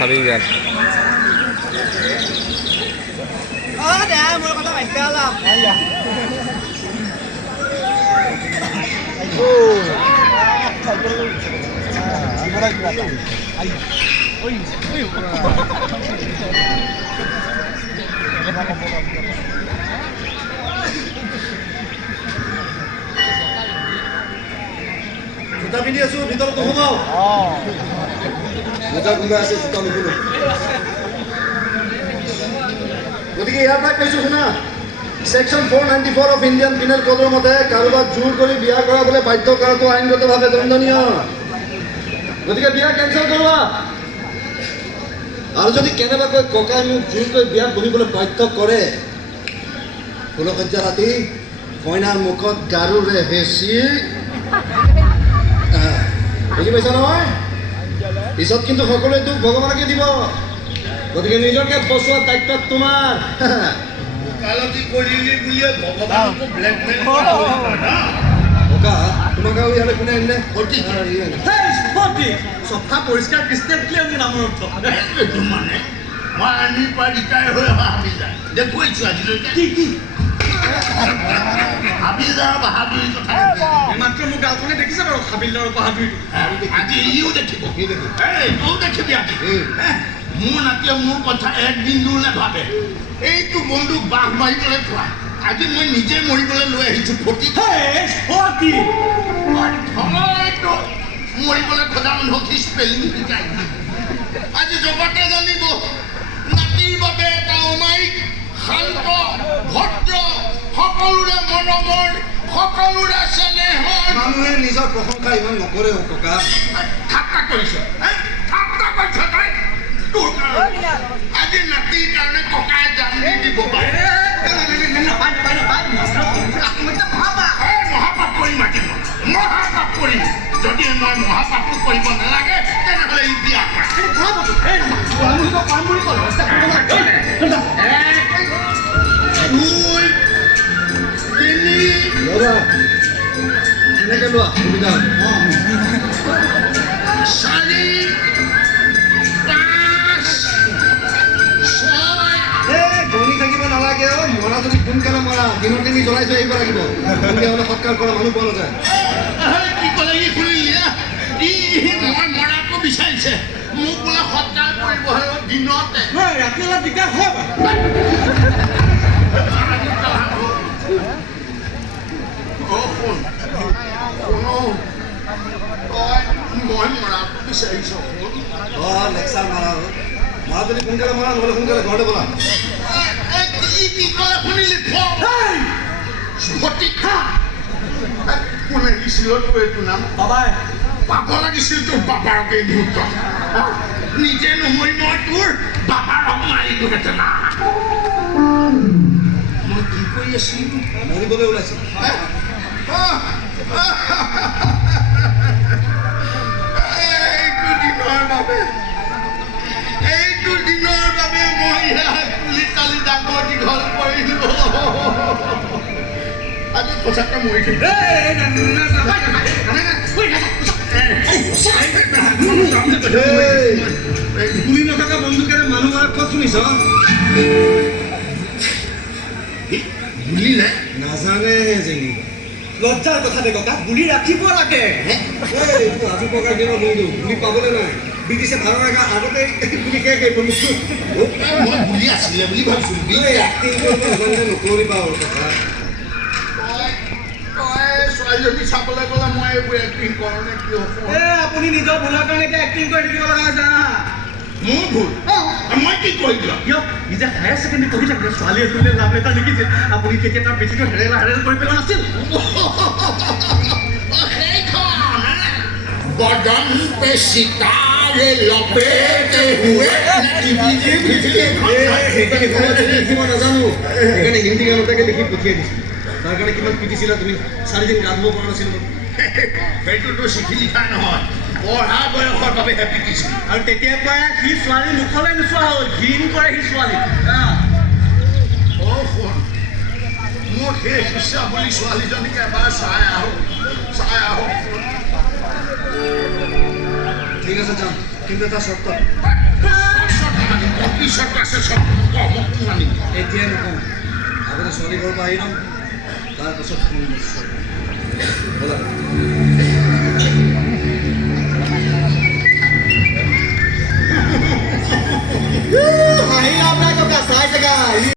চাবি গান জোতা পিন্ধি আছো ভিতৰত সোমাও জোতা কোনোবা আছে জোতা নুখুলো গতিকে ইয়াৰ পৰা কৈছো শুনা সেকশন 494 অফ ইণ্ডিয়ান পিনেল কোডৰ মতে কাৰোবাক জোৰ কৰি বিয়া কৰাবলৈ বাধ্য কৰাটো আইনগতভাৱে দণ্ডনীয় গতিকে বিয়া কেঞ্চেল কৰোৱা আৰু যদি কেনেবাকৈ ককাই মোক জোৰ কৰি বিয়াত বহিবলৈ বাধ্য কৰে ফুলসজ্জা ৰাতি কইনাৰ মুখত গাৰুৰে হেঁচি বুজি পাইছা নহয় পিছত কিন্তু সকলোৱে দুখ ভগৱানকে দিব গতিকে নিজকে বচোৱাৰ দায়িত্ব তোমাৰ কালতি কৰিলি বুলিয়ে ভগৱানকো ব্লেকমেইল কৰা না ককা তোমাক আৰু ইয়ালৈ কোনে আনিলে চফা পৰিষ্কাৰ কৃষ্ণে দিলে মোৰ নামৰ অৰ্থ এইটো মানে মই আনি পৰা ৰিটায়াৰ হৈ অহা হাবিজাৰ দেখুৱাইছো আজিলৈকে কি হাবিজাৰ বাহাদুৰি কথা মাত্ৰ মোৰ গাঁওখনে দেখিছে বাৰু হাবিলদাৰৰ বাহাদুৰিটো আজি ইও দেখিব তইও দেখিবি আজি মোৰ নাতিয়ে মোৰ কথা একদিন দূৰ নাভাবে এইটো বন্ধুক বাহ মাৰিবলৈ থোৱা আজি মই নিজে মৰিবলৈ লৈ আহিছো ফটি মৰিবলৈ খোজা মানুহক সি স্পেলিং শিকাই আজি জগতে জানিব নাতিৰ বাবে এটা অমায়িক শান্ত ভদ্ৰ সকলোৰে মৰমৰ সকলোৰে স্নেহৰ মানুহে নিজৰ প্ৰশংসা ইমান নকৰে ককা ঠাট্টা কৰিছ ঠাট্টা কৰিছ তই তোৰ কাৰণে আজি নাতিৰ কাৰণে ককাই জান দি দিব পাৰে মহাপাপ কৰি মাতিব মহাপাপ কৰিম যদি মই মহাপাপো কৰিব নালাগে তেনেহ'লে ই বিয়া এনেকে লোৱা সুবিধা চাৰি পাঁচ ছয় গণি থাকিব নালাগে মৰা যদি সোনকালে মৰা দিনত তুমি জ্বলাই থৈ আহিব লাগিব তেতিয়াহ'লে সৎকাৰ কৰা মানুহ পোৱা নাযায় কি ক'লে ই শুনিলি মই মৰাটো বিচাৰিছে মোক বোলে সৎকাৰ কৰিব দিনতে ৰাতি অলপ দিগদাৰ হয় মই মৰাটো বিচাৰিছ লেকচাৰ মাৰা মৰা যদি সোনকালে মৰা নহ'লে সোনকালে ঘৰতে বলা কি ক'লে শুনিলি কোনে দিছিল তোৰ এইটো নাম বাবাই পাব লাগিছিল তোৰ বাবাৰক এই মুহূৰ্তত নিজে নমৰি মই তোৰ বাবাৰক মাৰিলো হেঁতেন মই কি কৰি আছিলো মৰিবলৈ ওলাইছিল এইটো দিনৰ বাবে মই ইয়াত তুলি তালি ডাঙৰ দীঘল কৰিলো আজি সঁচাকৈ মৰি গুলি নথকা বন্ধুকেৰে মানুহ মাৰা ক'ত শুনিছ গুলি নাই নাজানে জেঙি লজ্জাৰ কথা দে ককা গুলি ৰাখিব লাগে ৰাজু ককাৰ দিনৰ বন্ধু গুলি পাবলৈ নাই ব্ৰিটিছে ভাৰত আগা আগতে গুলি শেষ আহিব মই গুলি আছিলে বুলি ভাবিছিলো এক্টিং কৰিব নাজানিলে নকৰিবা আৰু কথা ছোৱালীজনী চাবলৈ গ'লে মই এইবোৰ এক্টিং কৰোঁ নে কি হ'ব আপুনি নিজৰ ভুলৰ কাৰণে এতিয়া এক্টিং কৰি থাকিব লগা হৈছে মোৰ ভুল মই কি কৰিলো কিয় নিজে হায়াৰ ছেকেণ্ডেৰী পঢ়ি থাকিলে ছোৱালী এজনীয়ে লাভ লেটাৰ লিখিছিল আপুনি তেতিয়া তাৰ বেছিকৈ হেৰেল কৰি পেলোৱা নাছিল बदन पे सितारे लपेटे हुए নাজানো সেইকাৰণে হিন্দী গান এটাকে লিখি পঠিয়াই দিছোঁ তাৰ কাৰণে কিমান পিটিছিলা তুমি 4 দিন গা ধুব পৰা নাছিলো সেইটোতো চিঠি লিখা নহয় পঢ়া বয়সৰ বাবে হেপি দিছিল আৰু তেতিয়াৰ পৰা সি ছোৱালী মুখলৈ নোচোৱা হ'ল ঘিণ কৰে সি ছোৱালী মোৰ সেই শিষ্যা বুলি ছোৱালীজনীক এবাৰ চাই আহোঁ ঠিক আছে যাম কিন্তু এটা চৰ্ত পিছত আছে চব মোক কিমান এতিয়াই নকওঁ আগতে ছোৱালী ঘৰৰ পৰা আহি লওঁ তাৰপাছত ফোন কৰিছোঁ